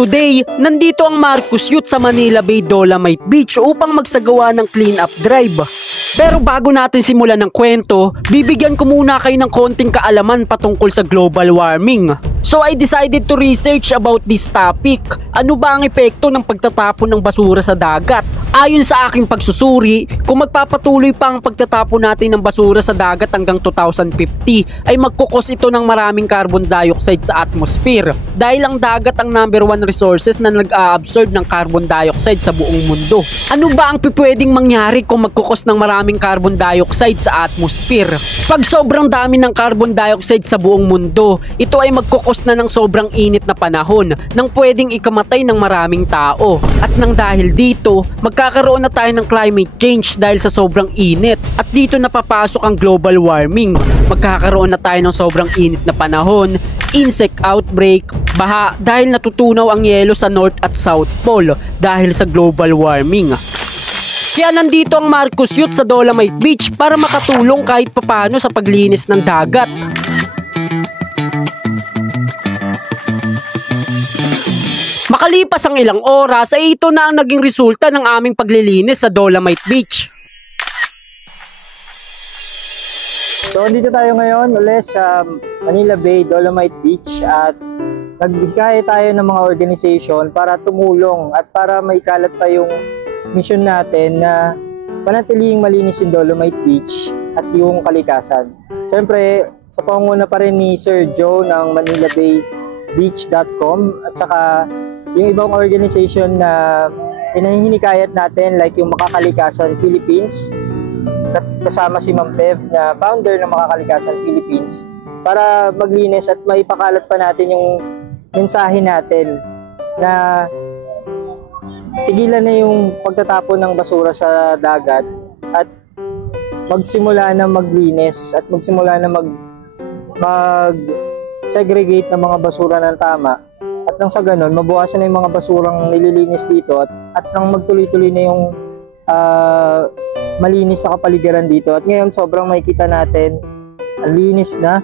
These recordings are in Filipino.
Today, nandito ang Marcos Youth sa Manila Bay Dolomite Beach upang magsagawa ng clean-up drive. Pero bago natin simulan ng kwento, bibigyan ko muna kayo ng konting kaalaman patungkol sa global warming. So I decided to research about this topic. Ano ba ang epekto ng pagtatapon ng basura sa dagat? Ayon sa aking pagsusuri, kung magpapatuloy pa ang pagtatapon natin ng basura sa dagat hanggang 2050, ay magkukos ito ng maraming carbon dioxide sa atmosphere. Dahil ang dagat ang number 1 resources na nag-a-absorb ng carbon dioxide sa buong mundo. Ano ba ang pwedeng mangyari kung magkukos ng maraming carbon dioxide sa atmosphere? Pag sobrang dami ng carbon dioxide sa buong mundo, ito ay magkukos na ng sobrang init na panahon nang pwedeng ikamatay ng maraming tao. At nang dahil dito, magkakaroon na tayo ng climate change dahil sa sobrang init. At dito napapasok ang global warming. Magkakaroon na tayo ng sobrang init na panahon, insect outbreak, baha dahil natutunaw ang yelo sa North at South Pole dahil sa global warming. Kaya nandito ang Marcos Youth sa Dolomite Beach para makatulong kahit papano sa paglinis ng dagat. Makalipas ang ilang oras ay ito na ang naging resulta ng aming paglilinis sa Dolomite Beach. So dito tayo ngayon ulit sa Manila Bay Dolomite Beach at naghikaya tayo ng mga organization para tumulong at para maikalat pa yung mission natin na panatiling malinis yung Dolomite Beach at yung kalikasan. Siyempre, sa pangunguna pa rin ni Sir Joe ng ManilaBayBeach.com at saka yung ibang organization na pinahihinikayat natin like yung Makakalikasan Philippines, kasama si Ma'am Bev na founder ng Makakalikasan Philippines, para maglinis at maipakalat pa natin yung mensahe natin na tigilan na yung pagtatapon ng basura sa dagat at magsimula na maglinis at magsimula na mag-segregate ng mga basura ng tama. At nang sa ganun, mabawasan na yung mga basurang nililinis dito at nang magtuloy-tuloy na yung malinis sa kapaligiran dito. At ngayon, sobrang makikita natin, ang linis na.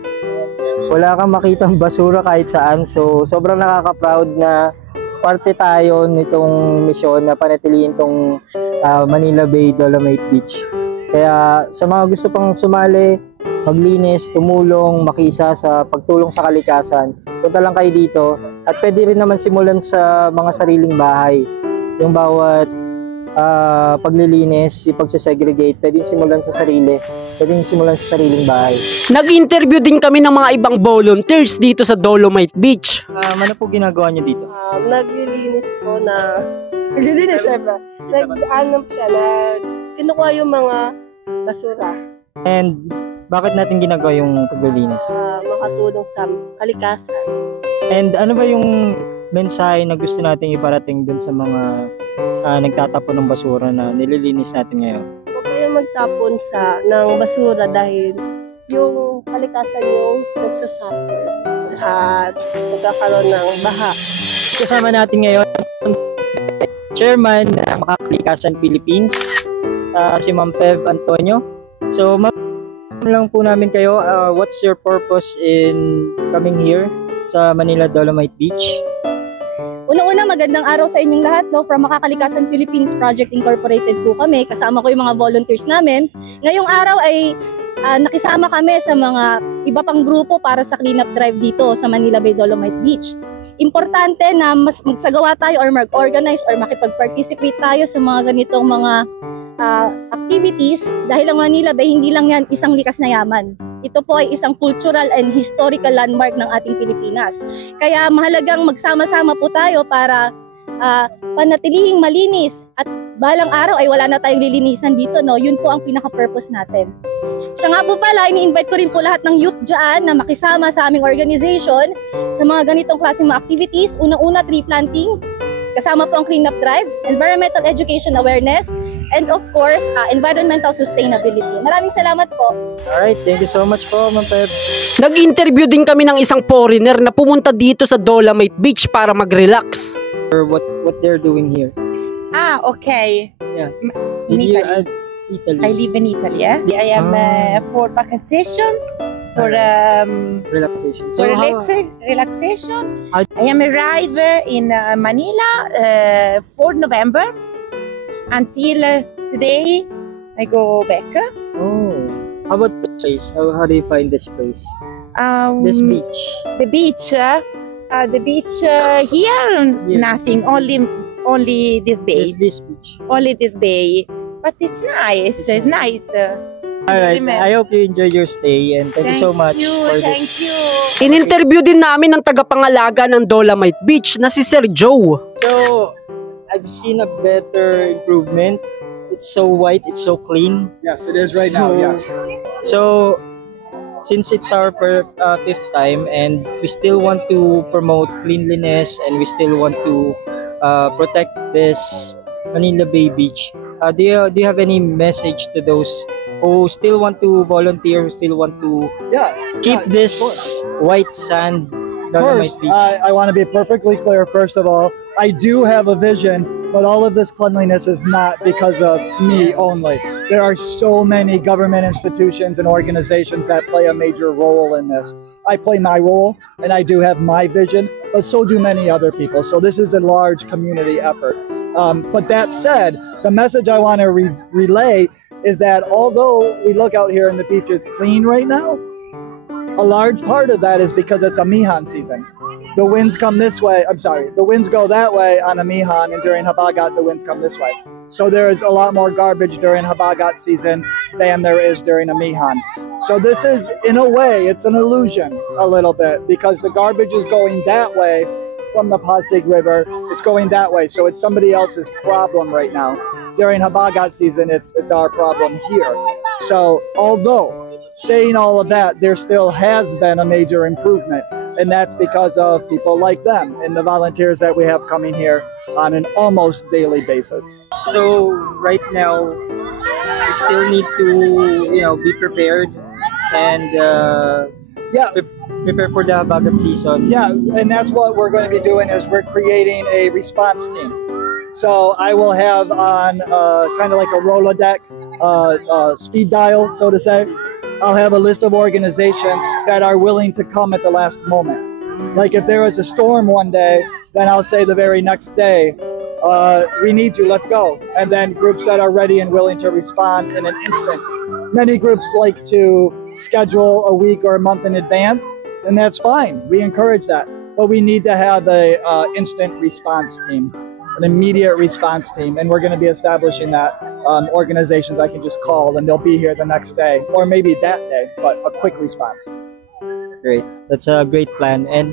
Wala kang makitang basura kahit saan. So, sobrang nakaka-proud na parte tayo nitong misyon na panatilihin itong Manila Bay Dolomite Beach. Kaya sa mga gusto pang sumali, maglinis, tumulong, makisa sa pagtulong sa kalikasan, punta lang kayo dito. At pwede rin naman simulan sa mga sariling bahay. Yung bawat paglilinis, yung pagsisegregate, pwedeng simulan sa sarili, pwedeng simulan sa sariling bahay. Nag-interview din kami ng mga ibang volunteers dito sa Dolomite Beach. Ano po ginagawa niyo dito? Naglilinis po na naglilinis siya ba? Nag-ano siya na kinukuha yung mga basura. And bakit natin ginagawa yung paglilinis? Makatulong sa kalikasan. And ano ba yung mensahe na gusto nating iparating dun sa mga nagtatapon ng basura na nililinis natin ngayon? Huwag kayong magtapon ng basura dahil yung kalikasan yung nagsasuffer at magkakaroon ng baha. Kasama natin ngayon Chairman ng Makakalikasan Philippines, si Ma'am Bev Antonio. So ma'am lang po namin kayo, what's your purpose in coming here sa Manila Dolomite Beach? Unang-una, magandang araw sa inyong lahat. From Makakalikasan Philippines Project Incorporated po kami. Kasama ko yung mga volunteers namin. Ngayong araw ay nakisama kami sa mga iba pang grupo para sa cleanup drive dito sa Manila Bay Dolomite Beach. Importante na magsagawa tayo or mag-organize or makipag-participate tayo sa mga ganitong mga activities dahil ang Manila Bay hindi lang yan isang likas na yaman. Ito po ay isang cultural and historical landmark ng ating Pilipinas. Kaya mahalagang magsama-sama po tayo para panatilihing malinis at balang araw ay wala na tayong lilinisan dito, no? Yun po ang pinaka-purpose natin. Siya nga po pala, ini-invite ko rin po lahat ng youth dyan na makisama sa aming organization sa mga ganitong klaseng mga activities. Unang-una, tree planting. Kasama po ang cleanup drive, environmental education awareness, and of course, environmental sustainability. Maraming salamat po. Alright, thank you so much po, Ma'am Bev. Nag-interview din kami ng isang foreigner na pumunta dito sa Dolomite Beach para mag-relax. What they're doing here? Okay. Yeah. In Did you Italy. Italy? I live in Italy. I am for vacation for Relaxation. for how- relaxation. How- I am arrived in Manila 4 November until today. I go back. Oh, how about this place? How do you find this place? This beach. The beach. The beach here, Yeah. nothing. Only this bay. This beach. Only this bay. But it's nice. It's It's nice. All right. Remember. I hope you enjoyed your stay and thank you so much for Thank this. you. In-interview din namin ng tagapangalaga ng Dolomite Beach na si Sir Joe. So, I've seen a better improvement. It's so white, it's so clean. Yes, it is right now. Yes. So, since it's our fifth time and we still want to promote cleanliness and we still want to protect this Manila Bay Beach, do you have any message to those who still want to volunteer, who still want to Yeah. keep yeah, this of course. white sand Dolomite First, Beach? I want to be perfectly clear. First of all, I do have a vision, but all of this cleanliness is not because of me only. There are so many government institutions and organizations that play a major role in this. I play my role, and I do have my vision, but so do many other people. So this is a large community effort. But that said, the message I want to relay is that although we look out here and the beach is clean right now, a large part of that is because it's a Mihan season. The winds come this way. I'm sorry. The winds go that way on a Mihan, and during Habagat, the winds come this way. So there is a lot more garbage during Habagat season than there is during a Mihan. So this is, in a way, it's an illusion a little bit because the garbage is going that way from the Pasig River. It's going that way. So it's somebody else's problem right now. During Habagat season, it's our problem here. So although saying all of that, there still has been a major improvement. And that's because of people like them and the volunteers that we have coming here on an almost daily basis. So right now, we still need to, be prepared and Yeah, prepare for the Habagat season. yeah, and that's what we're going to be doing is we're creating a response team. So I will have on kind of like a Rolodex, speed dial, so to say. I'll have a list of organizations that are willing to come at the last moment. Like if there was a storm one day, then I'll say the very next day, we need you, let's go. And then groups that are ready and willing to respond in an instant. Many groups like to schedule a week or a month in advance, and that's fine. We encourage that. But we need to have a instant response team, an immediate response team, and we're going to be establishing that. Organizations I can just call and they'll be here the next day, or maybe that day, but a quick response. Great. That's a great plan. And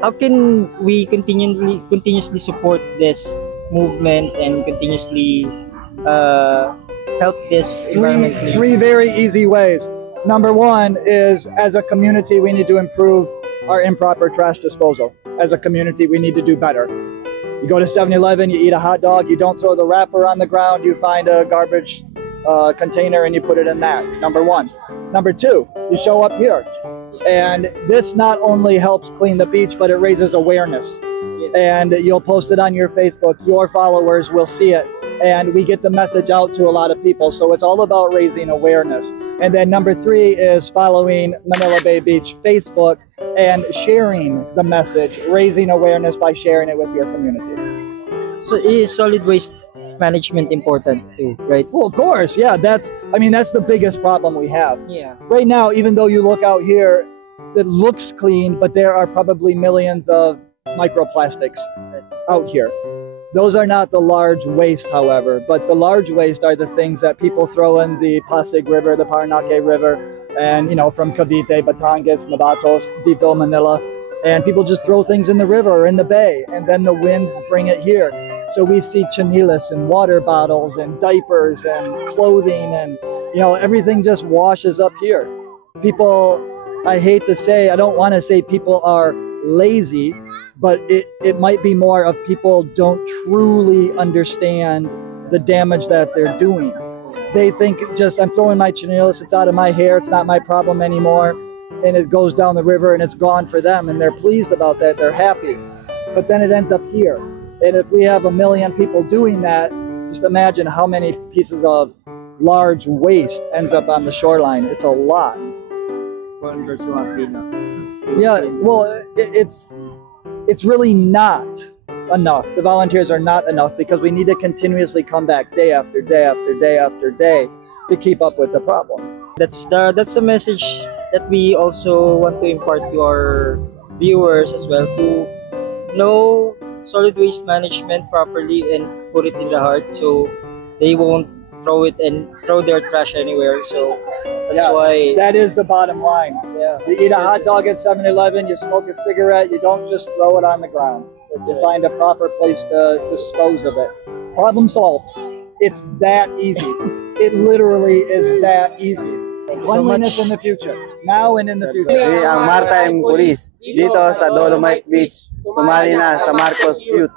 how can we continuously support this movement and continuously help this environment? Three very easy ways. Number one is, as a community, we need to improve our improper trash disposal. As a community, we need to do better. You go to 7-Eleven, you eat a hot dog, you don't throw the wrapper on the ground, you find a garbage container and you put it in that. Number one. Number two, you show up here. And this not only helps clean the beach, but it raises awareness. And you'll post it on your Facebook, your followers will see it, and we get the message out to a lot of people. So it's all about raising awareness. And then number three is following Manila Bay Beach Facebook and sharing the message, raising awareness by sharing it with your community. So is solid waste management important too, right? Well, of course, yeah, that's the biggest problem we have. Yeah. Right now, even though you look out here, it looks clean, but there are probably millions of microplastics out here. Those are not the large waste, however, but the large waste are the things that people throw in the Pasig River, the Paranaque River, and from Cavite, Batangas, Nabatos, Dito, Manila, and people just throw things in the river or in the bay, and then the winds bring it here. So we see chinilas and water bottles and diapers and clothing and everything just washes up here. People, I hate to say, I don't want to say people are lazy, but it might be more of people don't truly understand the damage that they're doing. They think just, I'm throwing my chinilas, it's out of my hair, it's not my problem anymore, and it goes down the river and it's gone for them, and they're pleased about that, they're happy. But then it ends up here. And if we have 1 million people doing that, just imagine how many pieces of large waste ends up on the shoreline. It's a lot. volunteers who have been Yeah, well, it's really not enough. The volunteers are not enough because we need to continuously come back day after day after day after day to keep up with the problem. That's the message that we also want to impart to our viewers as well, to know solid waste management properly and put it in the heart so they won't throw their trash anywhere. So that's Yeah, why That is the bottom line. yeah. You eat a hot dog at 7-Eleven, you smoke a cigarette, you don't just throw it on the ground. You find a proper place to dispose of it. Problem solved. It's that easy. It literally is that easy. Cleanliness in the future, now and in the future. Ang Maritime Police dito sa Dolomite Beach. Sumali na sa Marcos Youth.